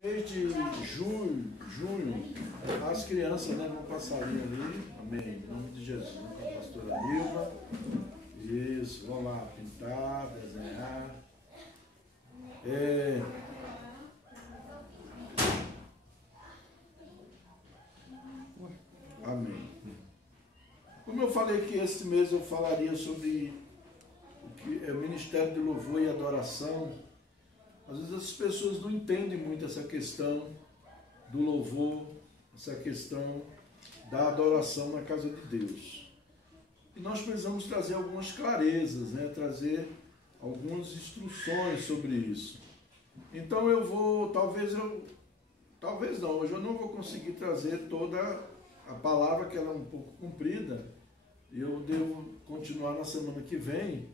Mês de junho, as crianças, né, vão passar ali, amém, em nome de Jesus, com a pastora Nilva. Isso, vão lá pintar, desenhar. Amém. Como eu falei que esse mês eu falaria sobre o que é o Ministério de Louvor e Adoração, às vezes as pessoas não entendem muito essa questão do louvor, essa questão da adoração na casa de Deus. E nós precisamos trazer algumas clarezas, né? Trazer algumas instruções sobre isso. Então eu vou, talvez não, hoje eu não vou conseguir trazer toda a palavra, que ela é um pouco comprida. Eu devo continuar na semana que vem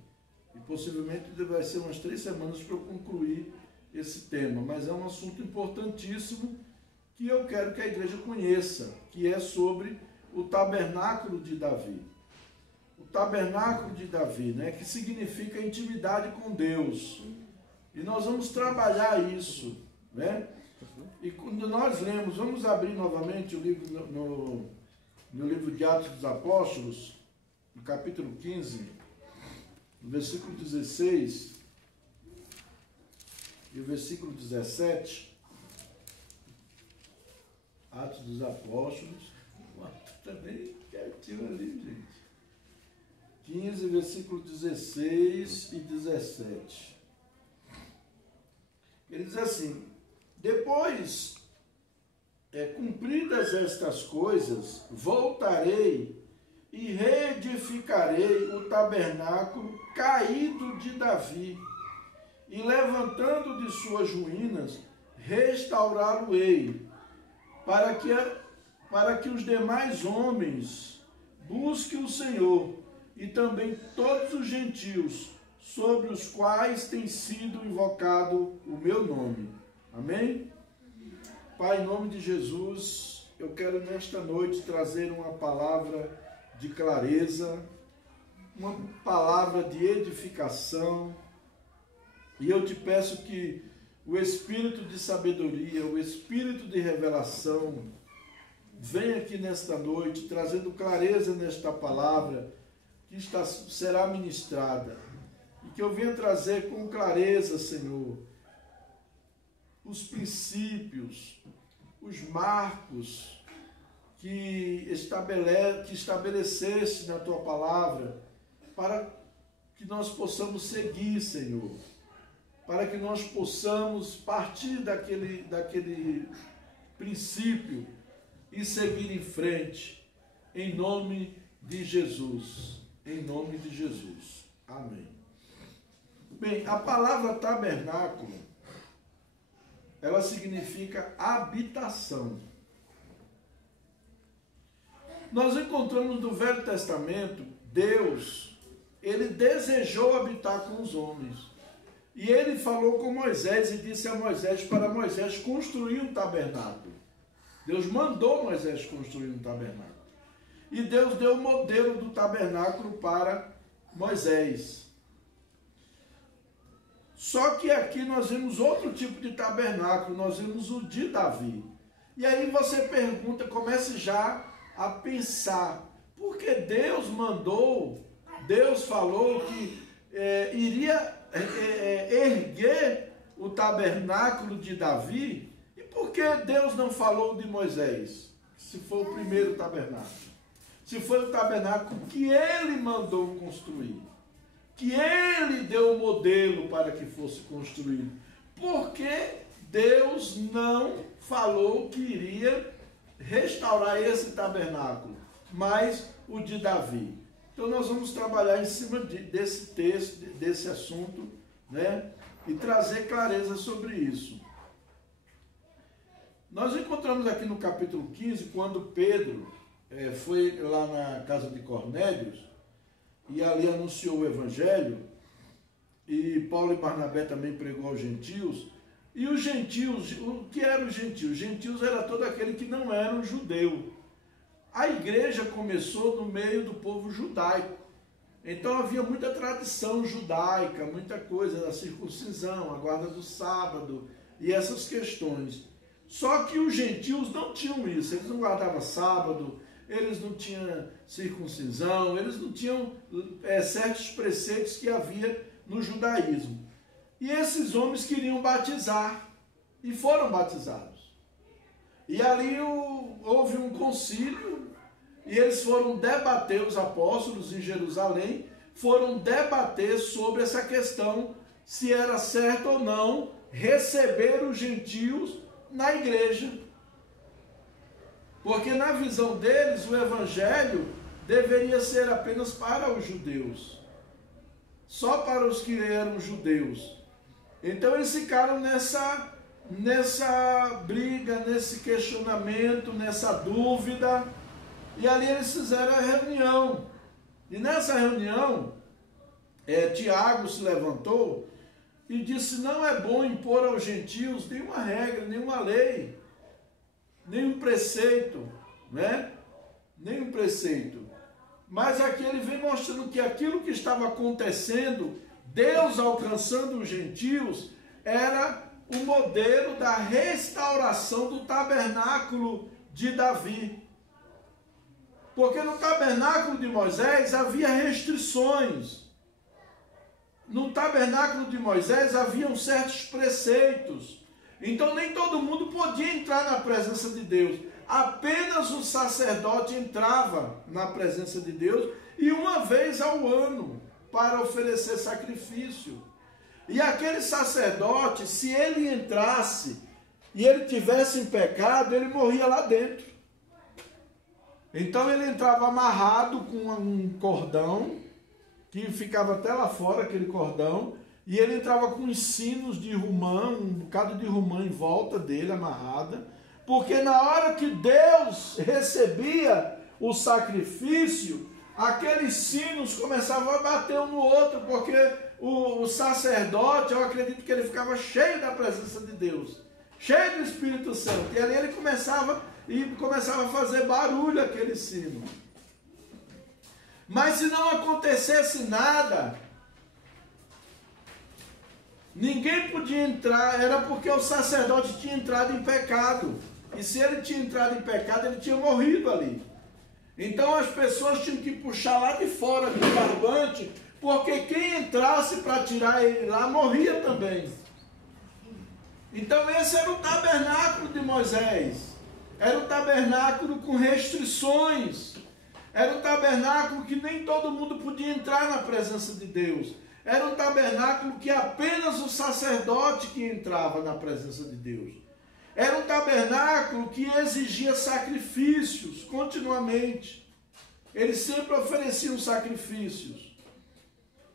e possivelmente vai ser umas 3 semanas para eu concluir esse tema, mas é um assunto importantíssimo que eu quero que a igreja conheça, que é sobre o tabernáculo de Davi. O tabernáculo de Davi, né, que significa intimidade com Deus. E nós vamos trabalhar isso, né? E quando nós lemos, vamos abrir novamente o livro no livro de Atos dos Apóstolos, no capítulo 15, no versículo 16 e o versículo 17, Atos dos Apóstolos, também quietinho ali, gente. 15, versículo 16 e 17. Ele diz assim: depois, cumpridas estas coisas, voltarei e reedificarei o tabernáculo caído de Davi, e levantando de suas ruínas, restaurá-lo-ei, para que os demais homens busquem o Senhor, e também todos os gentios, sobre os quais tem sido invocado o meu nome. Amém? Pai, em nome de Jesus, eu quero nesta noite trazer uma palavra de clareza, uma palavra de edificação, e eu te peço que o espírito de sabedoria, o espírito de revelação, venha aqui nesta noite, trazendo clareza nesta palavra que será ministrada. E que eu venha trazer com clareza, Senhor, os princípios, os marcos que estabeleceste na Tua palavra, para que nós possamos seguir, Senhor, para que nós possamos partir daquele princípio e seguir em frente, em nome de Jesus. Em nome de Jesus. Amém. Bem, a palavra tabernáculo, ela significa habitação. Nós encontramos no Velho Testamento, Deus, ele desejou habitar com os homens. E ele falou com Moisés e disse a Moisés para Moisés construir um tabernáculo. Deus mandou Moisés construir um tabernáculo. E Deus deu o modelo do tabernáculo para Moisés. Só que aqui nós vemos outro tipo de tabernáculo, nós vemos o de Davi. E aí você pergunta, comece já a pensar, por que Deus mandou, Deus falou que iria erguer o tabernáculo de Davi, e por que Deus não falou de Moisés, se foi o primeiro tabernáculo? Se foi o tabernáculo que ele mandou construir, que ele deu o modelo para que fosse construído, porque Deus não falou que iria restaurar esse tabernáculo, mas o de Davi. Então nós vamos trabalhar em cima desse texto, desse assunto, né? E trazer clareza sobre isso. Nós encontramos aqui no capítulo 15, quando Pedro foi lá na casa de Cornélios, e ali anunciou o evangelho, e Paulo e Barnabé também pregou aos gentios. E os gentios, o que eram os gentios? Os gentios era todo aquele que não era um judeu. A igreja começou no meio do povo judaico. Então havia muita tradição judaica, muita coisa da circuncisão, a guarda do sábado e essas questões. Só que os gentios não tinham isso, eles não guardavam sábado, eles não tinham circuncisão, eles não tinham certos preceitos que havia no judaísmo. E esses homens queriam batizar, e foram batizados. E ali houve um concílio, e eles foram debater, os apóstolos em Jerusalém, foram debater sobre essa questão, se era certo ou não receber os gentios na igreja. Porque na visão deles, o evangelho deveria ser apenas para os judeus. Só para os que eram judeus. Então eles ficaram nessa briga, nesse questionamento, nessa dúvida. E ali eles fizeram a reunião. E nessa reunião, Tiago se levantou e disse: não é bom impor aos gentios nenhuma regra, nenhuma lei, nenhum preceito, né? Nenhum preceito. Mas aqui ele vem mostrando que aquilo que estava acontecendo, Deus alcançando os gentios, era o modelo da restauração do tabernáculo de Davi. Porque no tabernáculo de Moisés havia restrições. No tabernáculo de Moisés haviam certos preceitos. Então nem todo mundo podia entrar na presença de Deus. Apenas o sacerdote entrava na presença de Deus, e uma vez ao ano, para oferecer sacrifício. E aquele sacerdote, se ele entrasse e ele tivesse em pecado, ele morria lá dentro. Então ele entrava amarrado com um cordão, que ficava até lá fora, aquele cordão, e ele entrava com os sinos de romã, um bocado de romã em volta dele, amarrada, porque na hora que Deus recebia o sacrifício, aqueles sinos começavam a bater um no outro, porque o sacerdote, eu acredito que ele ficava cheio da presença de Deus, cheio do Espírito Santo, e ali ele começava a fazer barulho, aquele sino. Mas se não acontecesse nada, ninguém podia entrar, era porque o sacerdote tinha entrado em pecado. E se ele tinha entrado em pecado, ele tinha morrido ali. Então as pessoas tinham que puxar lá de fora do barbante, porque quem entrasse para tirar ele lá, morria também. Então esse era o tabernáculo de Moisés. Era um tabernáculo com restrições. Era um tabernáculo que nem todo mundo podia entrar na presença de Deus. Era um tabernáculo que apenas o sacerdote que entrava na presença de Deus. Era um tabernáculo que exigia sacrifícios continuamente. Eles sempre ofereciam sacrifícios.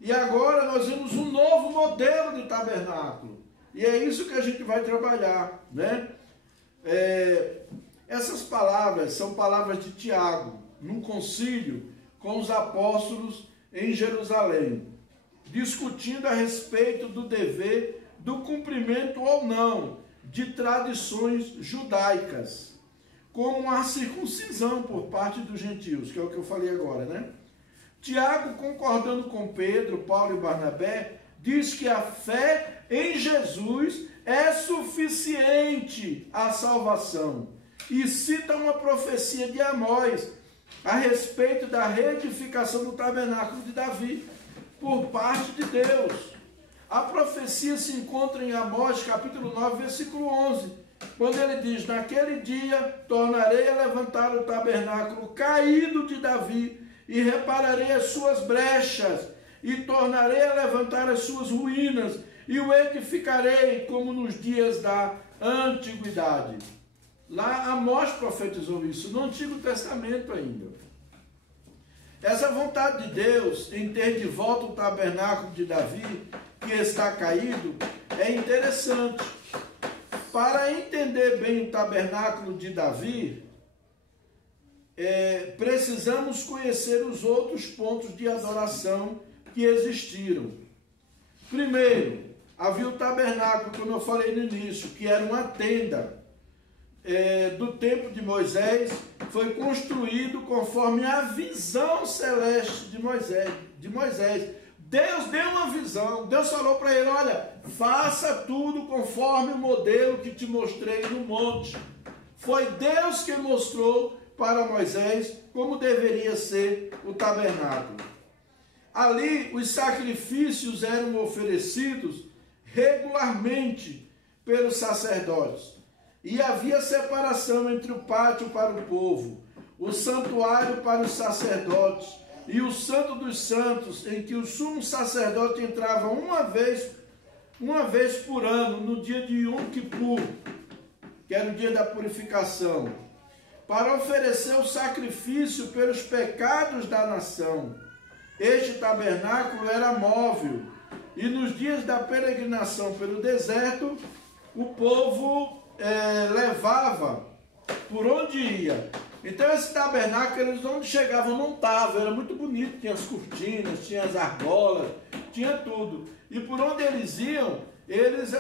E agora nós vemos um novo modelo de tabernáculo. E é isso que a gente vai trabalhar, né? Essas palavras são palavras de Tiago, num concílio com os apóstolos em Jerusalém, discutindo a respeito do dever do cumprimento ou não de tradições judaicas, como a circuncisão por parte dos gentios, que é o que eu falei agora, né? Tiago, concordando com Pedro, Paulo e Barnabé, diz que a fé em Jesus é suficiente à salvação, e cita uma profecia de Amós a respeito da reedificação do tabernáculo de Davi por parte de Deus. A profecia se encontra em Amós capítulo 9, versículo 11, quando ele diz: naquele dia tornarei a levantar o tabernáculo caído de Davi, e repararei as suas brechas, e tornarei a levantar as suas ruínas, e o edificarei como nos dias da antiguidade. Lá Amós profetizou isso, no Antigo Testamento ainda. Essa vontade de Deus em ter de volta o tabernáculo de Davi, que está caído, é interessante. Para entender bem o tabernáculo de Davi, precisamos conhecer os outros pontos de adoração que existiram. Primeiro, havia o tabernáculo, como eu falei no início, que era uma tenda. Do tempo de Moisés, foi construído conforme a visão celeste de Moisés, Deus deu uma visão, Deus falou para ele, olha, faça tudo conforme o modelo que te mostrei no monte. Foi Deus que mostrou para Moisés como deveria ser o tabernáculo. Ali os sacrifícios eram oferecidos regularmente pelos sacerdotes. E havia separação entre o pátio para o povo, o santuário para os sacerdotes e o santo dos santos, em que o sumo sacerdote entrava uma vez por ano, no dia de Yom Kippur, que era o dia da purificação, para oferecer o sacrifício pelos pecados da nação. Este tabernáculo era móvel, e nos dias da peregrinação pelo deserto, o povo levava por onde ia. Então esse tabernáculo, eles onde chegavam montavam, era muito bonito, tinha as cortinas, tinha as argolas, tinha tudo. E por onde eles iam, eles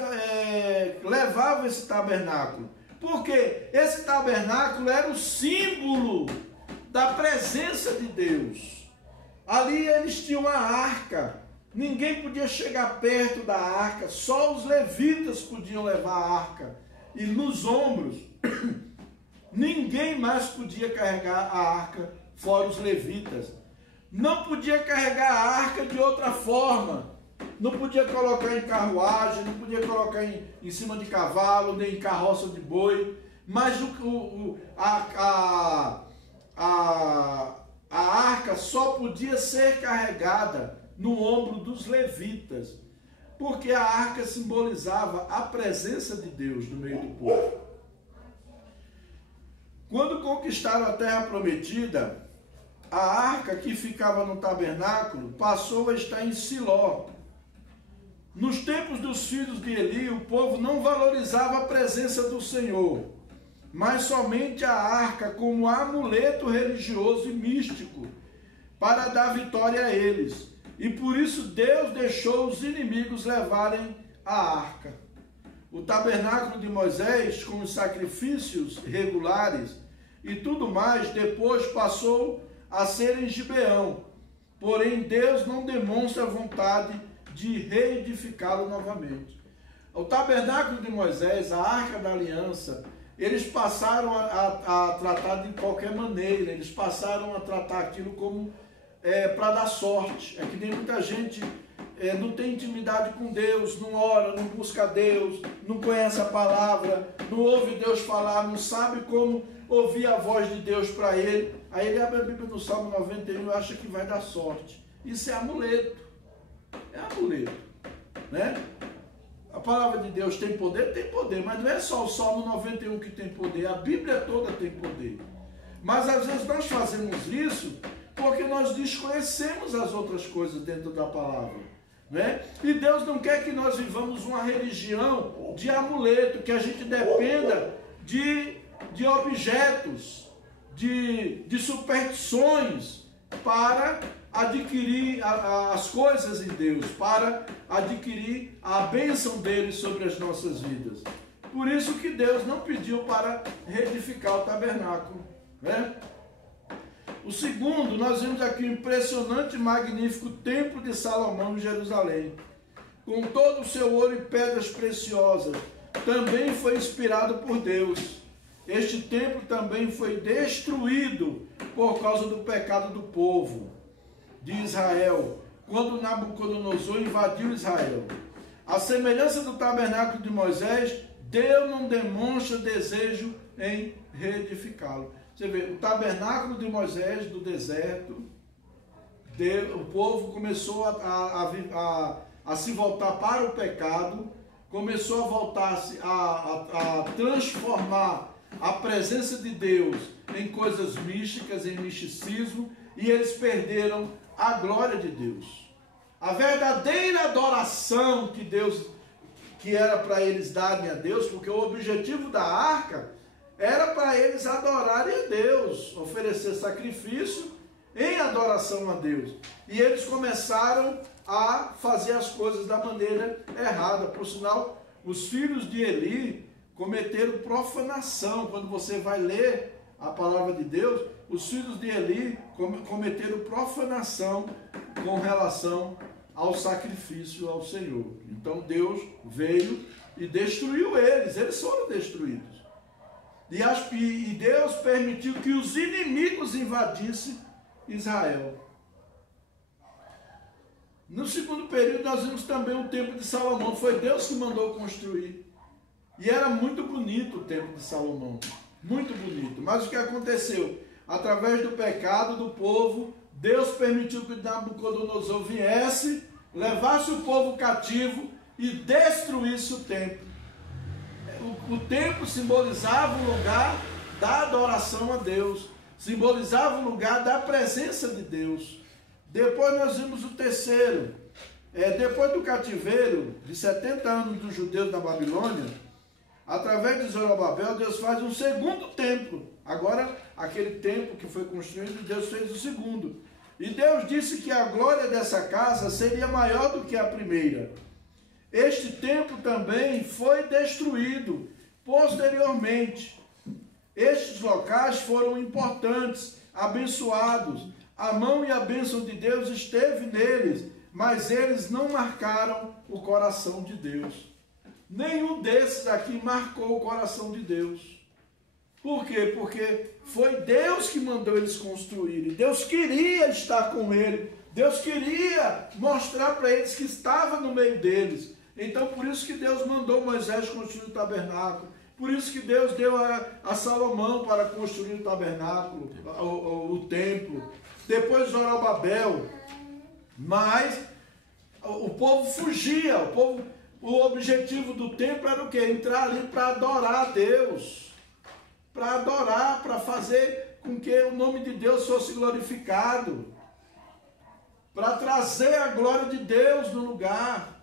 levavam esse tabernáculo. Porque esse tabernáculo era o símbolo da presença de Deus. Ali eles tinham a arca. Ninguém podia chegar perto da arca, só os levitas podiam levar a arca. E nos ombros, ninguém mais podia carregar a arca, fora os levitas. Não podia carregar a arca de outra forma. Não podia colocar em carruagem, não podia colocar em cima de cavalo, nem em carroça de boi. Mas a arca só podia ser carregada no ombro dos levitas, porque a arca simbolizava a presença de Deus no meio do povo. Quando conquistaram a terra prometida, a arca que ficava no tabernáculo passou a estar em Siló. Nos tempos dos filhos de Eli, o povo não valorizava a presença do Senhor, mas somente a arca como amuleto religioso e místico para dar vitória a eles. E por isso Deus deixou os inimigos levarem a arca. O tabernáculo de Moisés, com os sacrifícios regulares e tudo mais, depois passou a ser em Gibeão. Porém, Deus não demonstra vontade de reedificá-lo novamente. O tabernáculo de Moisés, a arca da aliança, eles passaram a tratar de qualquer maneira, eles passaram a tratar aquilo como para dar sorte. É que nem muita gente não tem intimidade com Deus, não ora, não busca Deus, não conhece a palavra, não ouve Deus falar, não sabe como ouvir a voz de Deus para ele. Aí ele abre a Bíblia no Salmo 91 e acha que vai dar sorte. Isso é amuleto. É amuleto, né? A palavra de Deus tem poder, mas não é só o Salmo 91 que tem poder, a Bíblia toda tem poder. Mas às vezes nós fazemos isso porque nós desconhecemos as outras coisas dentro da palavra, né? E Deus não quer que nós vivamos uma religião de amuleto, que a gente dependa de objetos, de superstições para adquirir as coisas em Deus, para adquirir a bênção dele sobre as nossas vidas. Por isso que Deus não pediu para reedificar o tabernáculo, né? O segundo, nós vemos aqui o impressionante e magnífico templo de Salomão em Jerusalém, com todo o seu ouro e pedras preciosas, também foi inspirado por Deus. Este templo também foi destruído por causa do pecado do povo de Israel, quando Nabucodonosor invadiu Israel. A semelhança do tabernáculo de Moisés, Deus não demonstra desejo em reedificá-lo. Você vê, o tabernáculo de Moisés do deserto, o povo começou a se voltar para o pecado, começou a voltar-se a transformar a presença de Deus em coisas místicas, em misticismo, e eles perderam a glória de Deus. A verdadeira adoração que era para eles darem a Deus, porque o objetivo da arca era para eles adorarem a Deus, oferecer sacrifício em adoração a Deus. E eles começaram a fazer as coisas da maneira errada. Por sinal, os filhos de Eli cometeram profanação. Quando você vai ler a palavra de Deus, os filhos de Eli cometeram profanação com relação ao sacrifício ao Senhor. Então Deus veio e destruiu eles foram destruídos. E Deus permitiu que os inimigos invadissem Israel. No segundo período nós vimos também o templo de Salomão, foi Deus que mandou construir. E era muito bonito o templo de Salomão, muito bonito. Mas o que aconteceu? Através do pecado do povo, Deus permitiu que Nabucodonosor viesse, levasse o povo cativo e destruísse o templo. O templo simbolizava o lugar da adoração a Deus, simbolizava o lugar da presença de Deus. Depois nós vimos o terceiro. Depois do cativeiro de 70 anos dos judeus na Babilônia, através de Zorobabel, Deus faz um segundo templo. Agora, aquele templo que foi construído, Deus fez o segundo. E Deus disse que a glória dessa casa seria maior do que a primeira. Este templo também foi destruído posteriormente. Estes locais foram importantes, abençoados. A mão e a bênção de Deus esteve neles, mas eles não marcaram o coração de Deus. Nenhum desses aqui marcou o coração de Deus. Por quê? Porque foi Deus que mandou eles construírem. Deus queria estar com eles. Deus queria mostrar para eles que estava no meio deles. Então, por isso que Deus mandou Moisés construir o tabernáculo. Por isso que Deus deu a Salomão para construir o tabernáculo, o templo. Depois Zorobabel. Mas o povo fugia. O objetivo do templo era o quê? Entrar ali para adorar a Deus. Para adorar, para fazer com que o nome de Deus fosse glorificado. Para trazer a glória de Deus no lugar.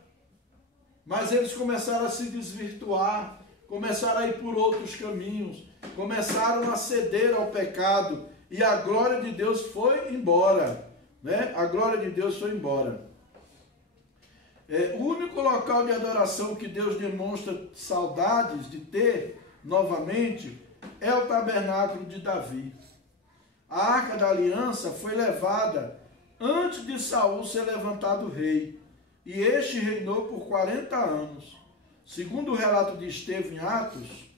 Mas eles começaram a se desvirtuar, começaram a ir por outros caminhos, começaram a ceder ao pecado, e a glória de Deus foi embora, né? A glória de Deus foi embora. O único local de adoração que Deus demonstra saudades de ter novamente é o tabernáculo de Davi. A Arca da Aliança foi levada antes de Saul ser levantado rei, e este reinou por 40 anos. Segundo o relato de Estevão em Atos,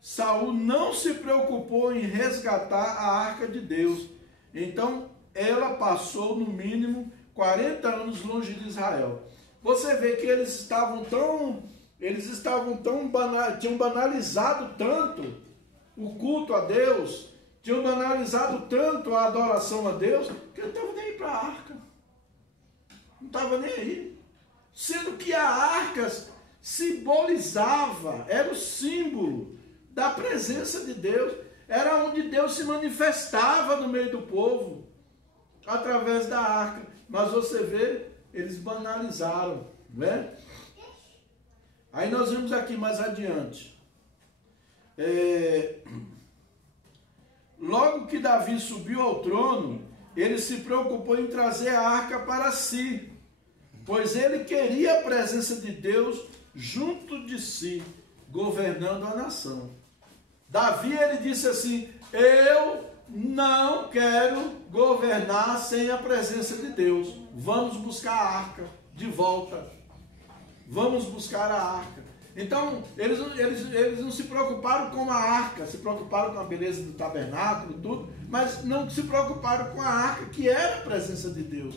Saul não se preocupou em resgatar a Arca de Deus. Então, ela passou no mínimo 40 anos longe de Israel. Você vê que eles tinham banalizado tanto o culto a Deus, tinham banalizado tanto a adoração a Deus, que não estavam nem aí para a arca. Não estava nem aí. Sendo que a arca simbolizava, era o símbolo da presença de Deus, era onde Deus se manifestava no meio do povo, através da arca. Mas você vê, eles banalizaram, né? Aí nós vemos aqui mais adiante. Logo que Davi subiu ao trono, ele se preocupou em trazer a arca para si, pois ele queria a presença de Deus junto de si, governando a nação. Davi, ele disse assim: eu não quero governar sem a presença de Deus. Vamos buscar a arca de volta. Vamos buscar a arca. Então, eles não se preocuparam com a arca, se preocuparam com a beleza do tabernáculo, tudo, mas não se preocuparam com a arca, que era a presença de Deus.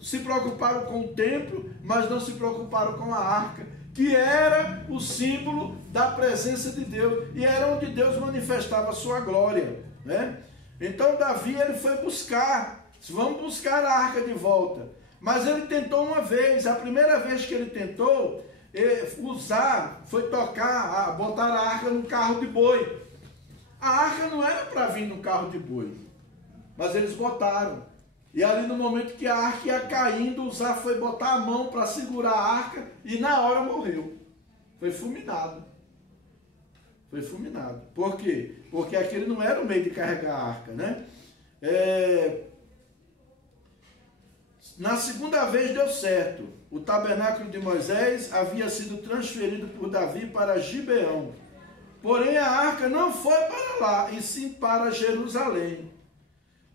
Se preocuparam com o templo, mas não se preocuparam com a arca, que era o símbolo da presença de Deus, e era onde Deus manifestava a sua glória, né? Então Davi, ele foi buscar, vamos buscar a arca de volta, mas ele tentou uma vez. A primeira vez que ele tentou foi botar a arca no carro de boi. A arca não era para vir no carro de boi, mas eles botaram. E ali no momento que a arca ia caindo, Uzá foi botar a mão para segurar a arca e na hora morreu. Foi fulminado. Foi fulminado. Por quê? Porque aquele não era o meio de carregar a arca, né? Na segunda vez deu certo. O tabernáculo de Moisés havia sido transferido por Davi para Gibeão. Porém a arca não foi para lá, e sim para Jerusalém.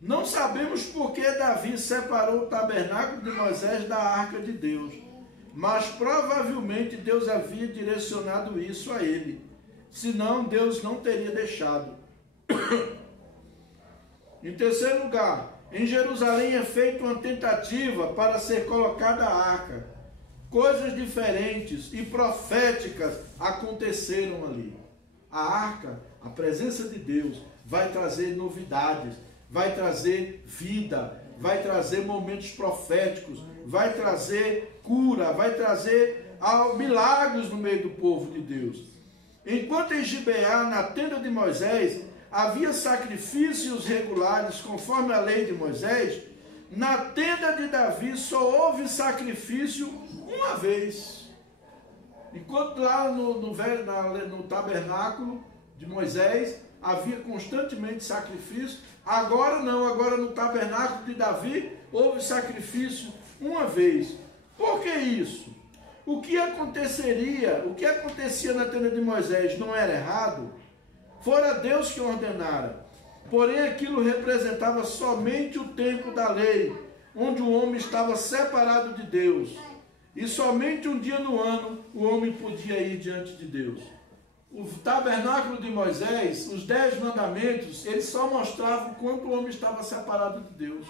Não sabemos por que Davi separou o tabernáculo de Moisés da arca de Deus, mas provavelmente Deus havia direcionado isso a ele. Senão Deus não teria deixado. Em terceiro lugar, em Jerusalém é feita uma tentativa para ser colocada a arca. Coisas diferentes e proféticas aconteceram ali. A arca, a presença de Deus, vai trazer novidades, vai trazer vida, vai trazer momentos proféticos, vai trazer cura, vai trazer milagres no meio do povo de Deus. Enquanto em Gibeá, na tenda de Moisés, havia sacrifícios regulares conforme a lei de Moisés, na tenda de Davi só houve sacrifício uma vez. Enquanto lá no tabernáculo de Moisés havia constantemente sacrifício, agora não, agora no tabernáculo de Davi houve sacrifício uma vez. Por que isso? O que acontecia na tenda de Moisés não era errado? Fora Deus que ordenara. Porém, aquilo representava somente o templo da lei, onde o homem estava separado de Deus. E somente um dia no ano o homem podia ir diante de Deus. O tabernáculo de Moisés, os 10 mandamentos, eles só mostravam quanto o homem estava separado de Deus.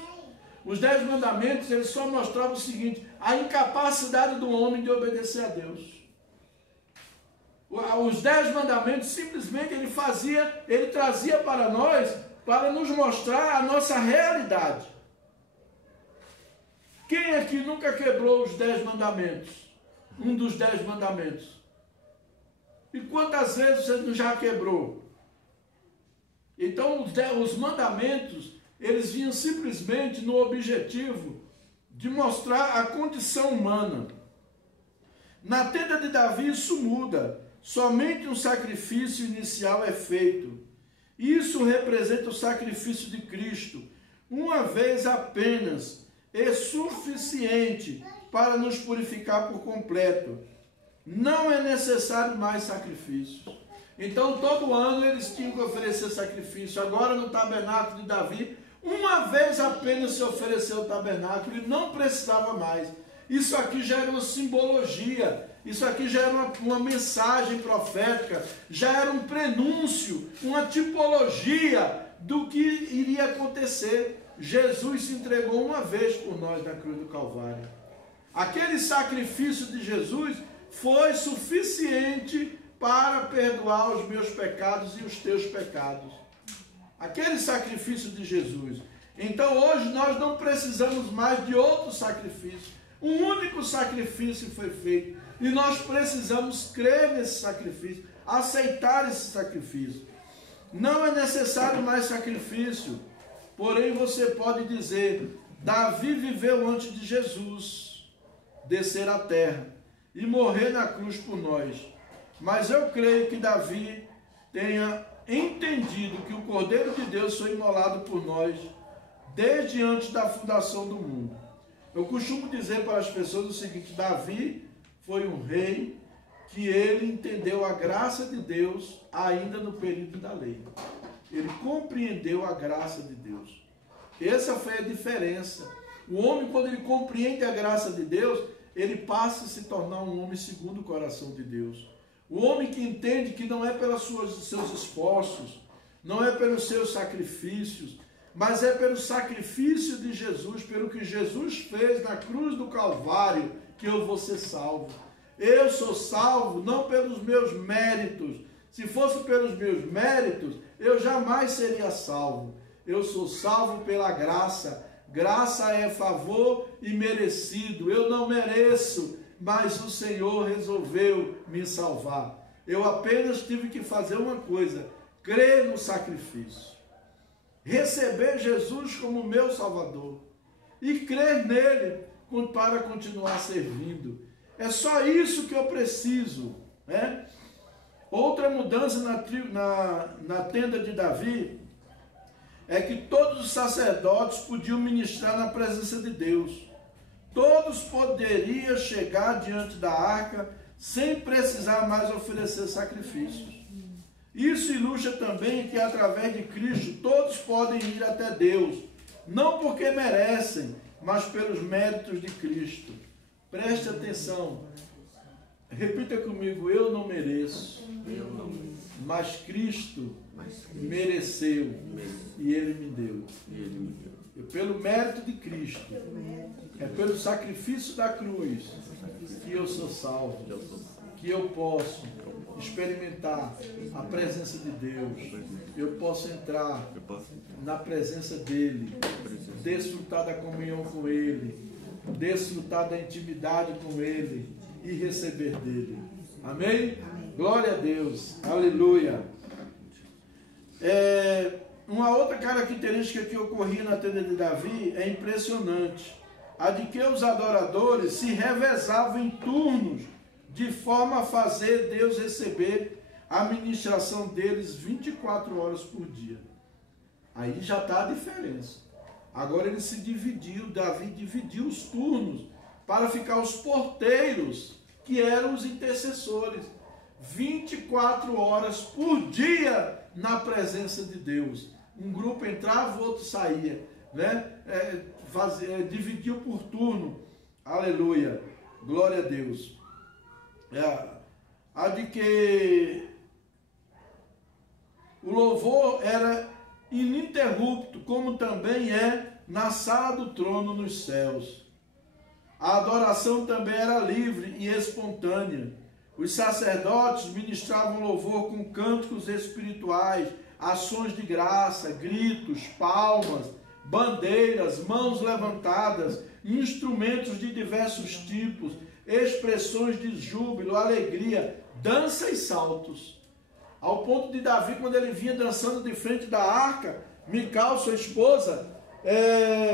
Os 10 mandamentos, eles só mostravam o seguinte: a incapacidade do homem de obedecer a Deus. Os 10 mandamentos, simplesmente ele trazia para nós, para nos mostrar a nossa realidade. Quem aqui nunca quebrou os 10 mandamentos? Um dos 10 mandamentos. E quantas vezes você já quebrou? Então, os mandamentos, eles vinham simplesmente no objetivo de mostrar a condição humana. Na tenda de Davi isso muda. Somente um sacrifício inicial é feito. Isso representa o sacrifício de Cristo. Uma vez apenas é suficiente para nos purificar por completo. Não é necessário mais sacrifícios. Então todo ano eles tinham que oferecer sacrifício. Agora no tabernáculo de Davi, uma vez apenas se ofereceu o tabernáculo e não precisava mais. Isso aqui já era uma simbologia, isso aqui já era uma mensagem profética, já era um prenúncio, uma tipologia do que iria acontecer. Jesus se entregou uma vez por nós na cruz do Calvário. Aquele sacrifício de Jesus foi suficiente para perdoar os meus pecados e os teus pecados. Aquele sacrifício de Jesus. Então hoje nós não precisamos mais de outro sacrifício. Um único sacrifício foi feito. E nós precisamos crer nesse sacrifício, aceitar esse sacrifício. Não é necessário mais sacrifício. Porém você pode dizer: Davi viveu antes de Jesus descer à terra e morrer na cruz por nós. Mas eu creio que Davi tenha entendido que o Cordeiro de Deus foi imolado por nós desde antes da fundação do mundo. Eu costumo dizer para as pessoas o seguinte: Davi foi um rei que ele entendeu a graça de Deus ainda no período da lei. Ele compreendeu a graça de Deus. Essa foi a diferença. O homem, quando ele compreende a graça de Deus, ele passa a se tornar um homem segundo o coração de Deus. O homem que entende que não é pelos seus esforços, não é pelos seus sacrifícios, mas é pelo sacrifício de Jesus, pelo que Jesus fez na cruz do Calvário, que eu vou ser salvo. Eu sou salvo não pelos meus méritos. Se fosse pelos meus méritos, eu jamais seria salvo. Eu sou salvo pela graça. Graça é favor imerecido. Eu não mereço, mas o Senhor resolveu me salvar. Eu apenas tive que fazer uma coisa: crer no sacrifício. Receber Jesus como meu Salvador e crer nele para continuar servindo. É só isso que eu preciso, né? Outra mudança na tenda de Davi é que todos os sacerdotes podiam ministrar na presença de Deus. Todos poderiam chegar diante da arca sem precisar mais oferecer sacrifícios. Isso ilustra também que através de Cristo todos podem ir até Deus. não porque merecem, mas pelos méritos de Cristo. Preste atenção. Repita comigo, eu não mereço, mas Cristo mereceu e Ele me deu. Pelo mérito de Cristo, é pelo sacrifício da cruz que eu sou salvo, que eu posso experimentar a presença de Deus, eu posso entrar na presença dEle, desfrutar da comunhão com Ele, desfrutar da intimidade com Ele e receber dEle. Amém? Glória a Deus. Aleluia. Uma outra característica que ocorria na tenda de Davi é impressionante. A de que os adoradores se revezavam em turnos, de forma a fazer Deus receber a ministração deles 24 horas por dia. Aí já está a diferença. Agora ele se dividiu, Davi dividiu os turnos para ficar os porteiros, que eram os intercessores, 24 horas por dia na presença de Deus. Um grupo entrava, o outro saía, né? Dividiu por turno. Aleluia. Glória a Deus. A de que o louvor era ininterrupto, como também é na sala do trono nos céus. A adoração também era livre e espontânea. Os sacerdotes ministravam louvor com cânticos espirituais, ações de graça, gritos, palmas, bandeiras, mãos levantadas, instrumentos de diversos tipos, expressões de júbilo, alegria, dança e saltos. Ao ponto de Davi, quando ele vinha dançando de frente da arca, Mical, sua esposa,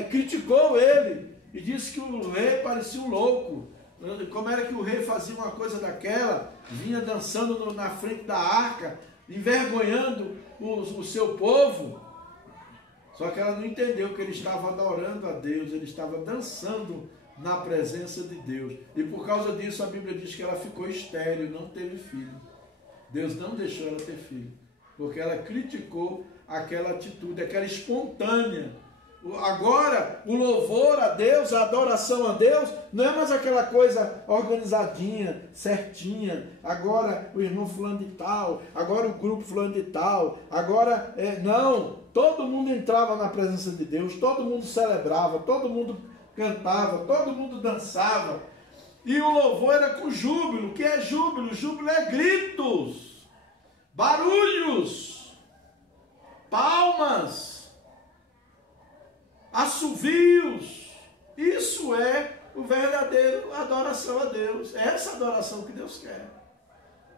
criticou ele e disse que o rei parecia um louco. Como era que o rei fazia uma coisa daquela, vinha dançando na frente da arca, envergonhando o seu povo. Só que ela não entendeu que ele estava adorando a Deus, ele estava dançando na presença de Deus. E por causa disso a Bíblia diz que ela ficou estéril, não teve filho. Deus não deixou ela ter filho, porque ela criticou aquela atitude, aquela espontânea. Agora, o louvor a Deus, a adoração a Deus, não é mais aquela coisa organizadinha, certinha. Agora o irmão fulano de tal, agora o grupo fulano de tal, agora, não. Todo mundo entrava na presença de Deus, todo mundo celebrava, todo mundo cantava, todo mundo dançava. E o louvor era com júbilo. O que é júbilo? Júbilo é gritos, barulhos, palmas, assovios. Isso é o verdadeiro adoração a Deus. É essa adoração que Deus quer.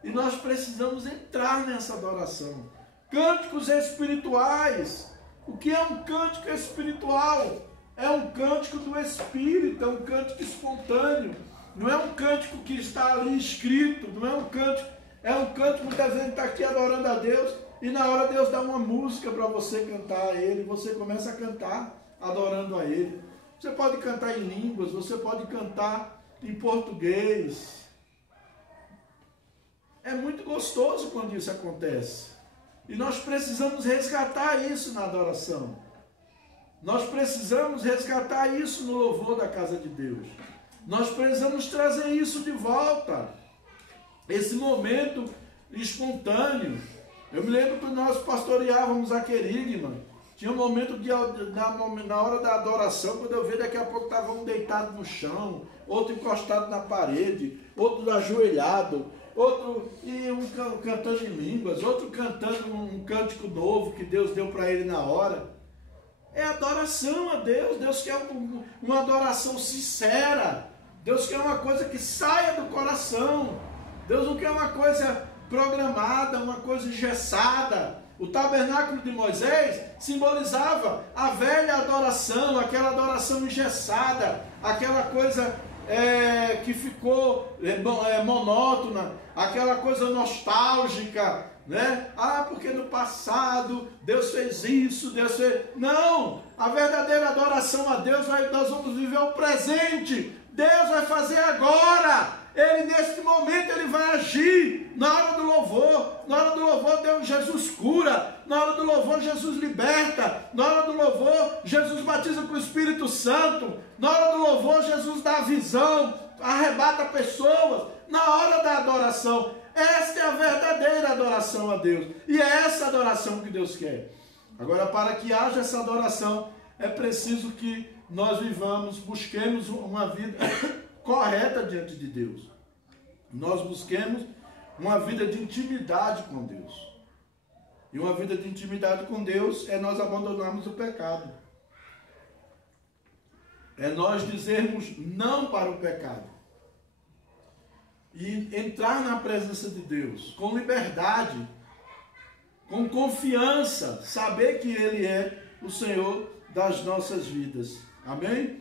E nós precisamos entrar nessa adoração. Cânticos espirituais. O que é um cântico espiritual? É um cântico do Espírito, é um cântico espontâneo. Não é um cântico que está ali escrito, não é um cântico. É um cântico, muitas vezes a gente está aqui adorando a Deus e na hora Deus dá uma música para você cantar a Ele, você começa a cantar adorando a Ele. Você pode cantar em línguas, você pode cantar em português. É muito gostoso quando isso acontece. E nós precisamos resgatar isso na adoração. Nós precisamos resgatar isso no louvor da casa de Deus. Nós precisamos trazer isso de volta. Esse momento espontâneo. Eu me lembro que nós pastoreávamos a Querigma. Tinha um momento na hora da adoração, quando eu vi, daqui a pouco estava um deitado no chão, outro encostado na parede, outro ajoelhado, outro cantando em línguas, outro cantando um cântico novo que Deus deu para ele na hora. É adoração a Deus. Deus quer uma adoração sincera. Deus quer uma coisa que saia do coração. Deus não quer uma coisa programada, uma coisa engessada. O tabernáculo de Moisés simbolizava a velha adoração, aquela adoração engessada, aquela coisa que ficou monótona, aquela coisa nostálgica, né? Porque no passado Deus fez isso, Deus fez... Não! A verdadeira adoração a Deus, nós vamos viver o presente. Deus vai fazer agora. Ele neste momento ele vai agir na hora do louvor. Na hora do louvor Deus, Jesus cura. Na hora do louvor Jesus liberta. Na hora do louvor Jesus batiza com o Espírito Santo. Na hora do louvor Jesus dá visão, arrebata pessoas. Na hora da adoração, esta é a verdadeira adoração a Deus. E é essa adoração que Deus quer. Agora, para que haja essa adoração, é preciso que nós vivamos, busquemos uma vida correta diante de Deus. Nós busquemos uma vida de intimidade com Deus. E uma vida de intimidade com Deus é nós abandonarmos o pecado. É nós dizermos não para o pecado. E entrar na presença de Deus com liberdade, com confiança, saber que Ele é o Senhor das nossas vidas. Amém?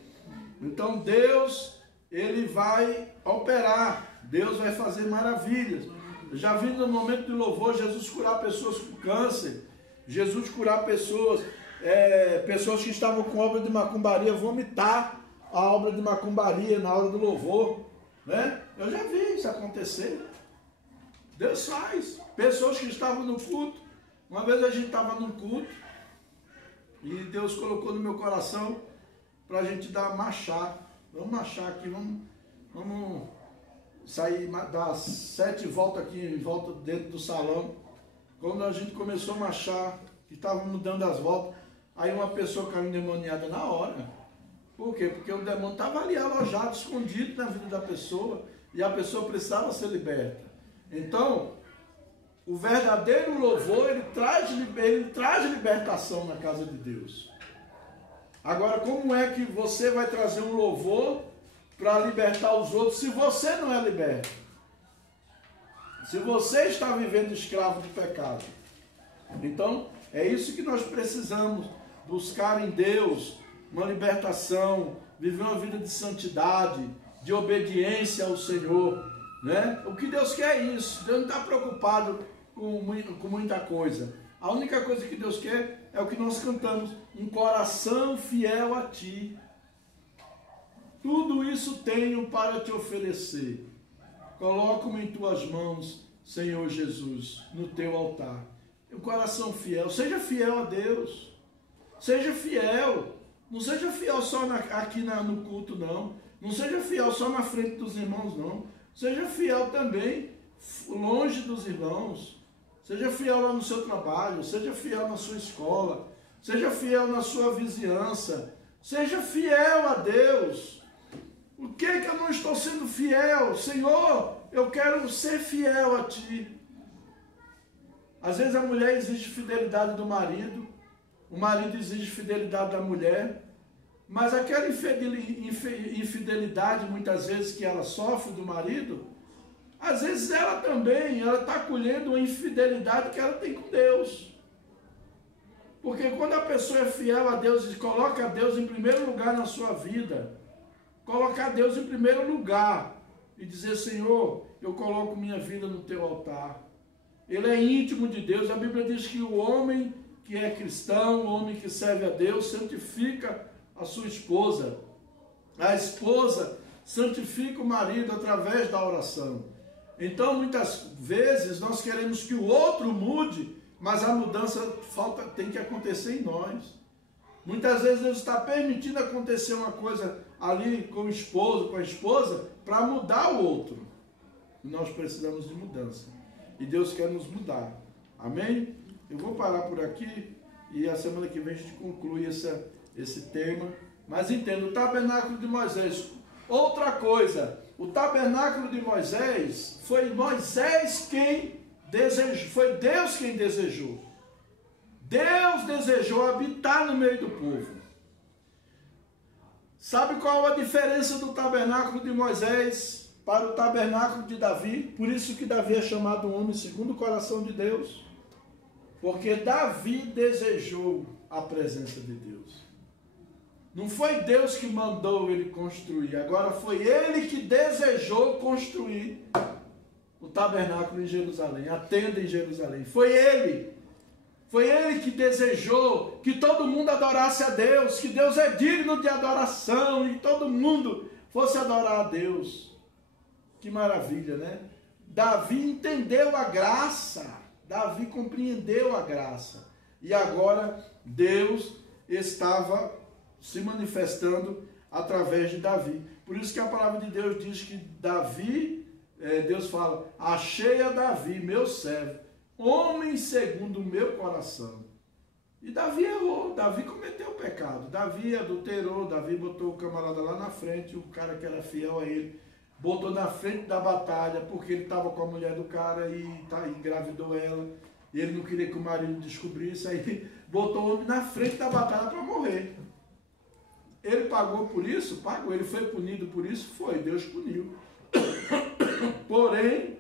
Então Deus, Ele vai operar. Deus vai fazer maravilhas. Eu já vi no momento de louvor Jesus curar pessoas com câncer. Jesus curar pessoas que estavam com obra de macumbaria, vomitar a obra de macumbaria na hora do louvor. Né? Eu já vi isso acontecer. Deus faz. Pessoas que estavam no culto. Uma vez a gente estava num culto e Deus colocou no meu coração para a gente marchar. Vamos marchar aqui, vamos sair, dar 7 voltas aqui em volta dentro do salão. Quando a gente começou a marchar e estávamos dando as voltas, aí uma pessoa caiu endemoniada na hora. Por quê? Porque o demônio estava ali alojado, escondido na vida da pessoa, e a pessoa precisava ser liberta. Então, o verdadeiro louvor, ele traz libertação na casa de Deus. Agora, como é que você vai trazer um louvor para libertar os outros se você não é liberto? Se você está vivendo escravo do pecado. Então, é isso que nós precisamos, buscar em Deus uma libertação, viver uma vida de santidade, de obediência ao Senhor, né? O que Deus quer é isso. Deus não está preocupado com muita coisa. A única coisa que Deus quer é o que nós cantamos: um coração fiel a Ti. Tudo isso tenho para te oferecer. Coloco-me em Tuas mãos, Senhor Jesus, no Teu altar. Um coração fiel. Seja fiel a Deus. Seja fiel. Não seja fiel só aqui no culto, não. Não seja fiel só na frente dos irmãos, não. Seja fiel também longe dos irmãos. Seja fiel lá no seu trabalho. Seja fiel na sua escola. Seja fiel na sua vizinhança. Seja fiel a Deus. O que é que eu não estou sendo fiel? Senhor, eu quero ser fiel a Ti. Às vezes a mulher exige fidelidade do marido. O marido exige fidelidade da mulher, mas aquela infidelidade, muitas vezes, que ela sofre do marido, às vezes ela também está colhendo uma infidelidade que ela tem com Deus. Porque quando a pessoa é fiel a Deus e coloca Deus em primeiro lugar na sua vida, colocar Deus em primeiro lugar e dizer: Senhor, eu coloco minha vida no Teu altar. Ele é íntimo de Deus. A Bíblia diz que o homem que é cristão, o homem que serve a Deus, santifica a sua esposa. A esposa santifica o marido através da oração. Então, muitas vezes, nós queremos que o outro mude, mas a mudança tem que acontecer em nós. Muitas vezes Deus está permitindo acontecer uma coisa ali com o esposo, com a esposa, para mudar o outro. E nós precisamos de mudança. E Deus quer nos mudar. Amém? Eu vou parar por aqui e a semana que vem a gente conclui esse tema. Mas entenda, o tabernáculo de Moisés. Outra coisa, o tabernáculo de Moisés, foi Moisés quem desejou, foi Deus quem desejou. Deus desejou habitar no meio do povo. Sabe qual a diferença do tabernáculo de Moisés para o tabernáculo de Davi? Por isso que Davi é chamado um homem segundo o coração de Deus. Porque Davi desejou a presença de Deus. Não foi Deus que mandou ele construir, agora foi ele que desejou construir o tabernáculo em Jerusalém, a tenda em Jerusalém. Foi ele que desejou que todo mundo adorasse a Deus, que Deus é digno de adoração e todo mundo fosse adorar a Deus. Que maravilha, né? Davi entendeu a graça, Davi compreendeu a graça. E agora Deus estava se manifestando através de Davi. Por isso que a palavra de Deus diz que Davi, Deus fala, achei a Davi, meu servo, homem segundo o meu coração. E Davi errou, Davi cometeu o pecado, Davi adulterou, Davi botou o camarada lá na frente, o cara que era fiel a ele, botou na frente da batalha, porque ele estava com a mulher do cara e engravidou ela, e ele não queria que o marido descobrisse, aí botou o homem na frente da batalha para morrer. Ele pagou por isso? Pagou. Ele foi punido por isso? Foi. Deus puniu. Porém,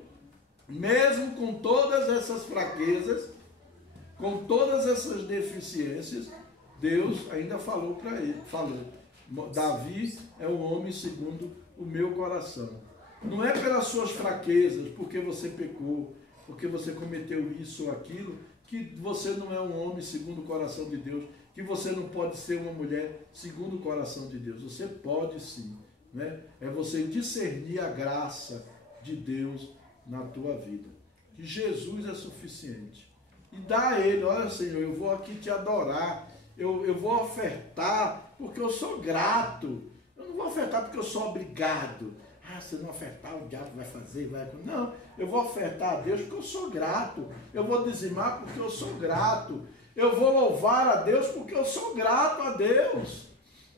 mesmo com todas essas fraquezas, com todas essas deficiências, Deus ainda falou para ele, Davi é um homem segundo o meu coração. Não é pelas suas fraquezas, porque você pecou, porque você cometeu isso ou aquilo, que você não é um homem segundo o coração de Deus, que você não pode ser uma mulher segundo o coração de Deus. Você pode sim, né? É você discernir a graça de Deus na tua vida. Que Jesus é suficiente. E dá a Ele, olha Senhor, eu vou aqui te adorar, eu vou ofertar porque eu sou grato. Eu não vou ofertar porque eu sou obrigado. Se não ofertar, o diabo vai fazer, vai... Não, eu vou ofertar a Deus porque eu sou grato. Eu vou dizimar porque eu sou grato. Eu vou louvar a Deus porque eu sou grato a Deus.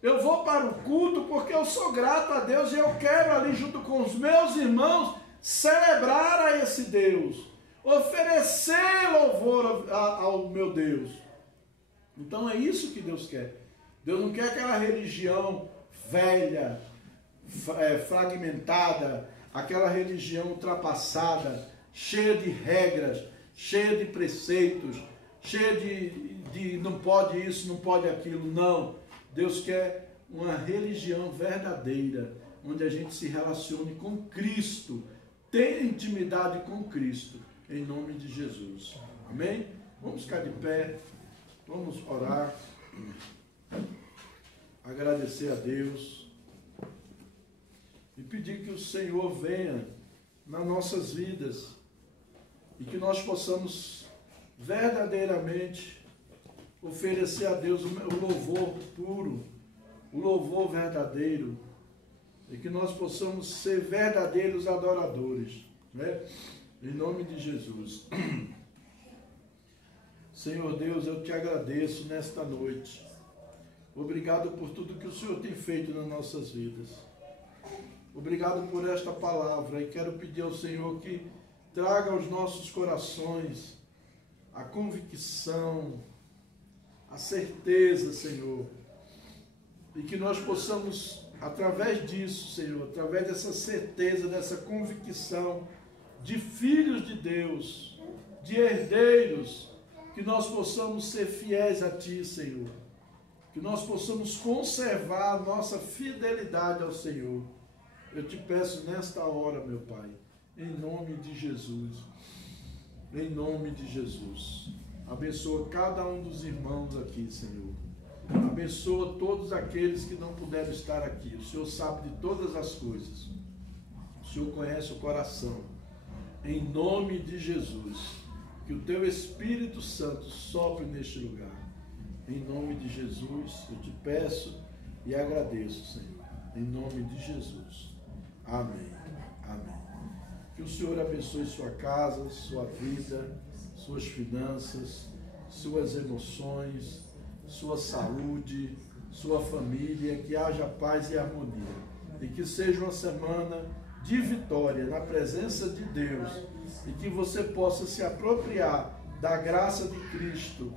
Eu vou para o culto porque eu sou grato a Deus e eu quero ali junto com os meus irmãos celebrar a esse Deus. Oferecer louvor ao meu Deus. Então é isso que Deus quer. Deus não quer aquela religião velha, fragmentada, aquela religião ultrapassada, cheia de regras, cheia de preceitos, cheia de não pode isso, não pode aquilo. Não. Deus quer uma religião verdadeira, onde a gente se relacione com Cristo, tenha intimidade com Cristo, em nome de Jesus. Amém? Vamos ficar de pé, vamos orar, agradecer a Deus e pedir que o Senhor venha nas nossas vidas e que nós possamos verdadeiramente oferecer a Deus o louvor puro, o louvor verdadeiro, e que nós possamos ser verdadeiros adoradores, né? Em nome de Jesus. Senhor Deus, eu te agradeço nesta noite. Obrigado por tudo que o Senhor tem feito nas nossas vidas. Obrigado por esta palavra e quero pedir ao Senhor que traga aos nossos corações a convicção, a certeza, Senhor, e que nós possamos, através disso, Senhor, através dessa certeza, dessa convicção de filhos de Deus, de herdeiros, que nós possamos ser fiéis a Ti, Senhor, que nós possamos conservar a nossa fidelidade ao Senhor. Eu te peço nesta hora, meu Pai, em nome de Jesus, em nome de Jesus. Abençoa cada um dos irmãos aqui, Senhor. Abençoa todos aqueles que não puderam estar aqui. O Senhor sabe de todas as coisas. O Senhor conhece o coração. Em nome de Jesus, que o Teu Espírito Santo sopre neste lugar. Em nome de Jesus, eu te peço e agradeço, Senhor. Em nome de Jesus. Amém. Amém. Que o Senhor abençoe sua casa, sua vida, suas finanças, suas emoções, sua saúde, sua família, que haja paz e harmonia. E que seja uma semana de vitória na presença de Deus e que você possa se apropriar da graça de Cristo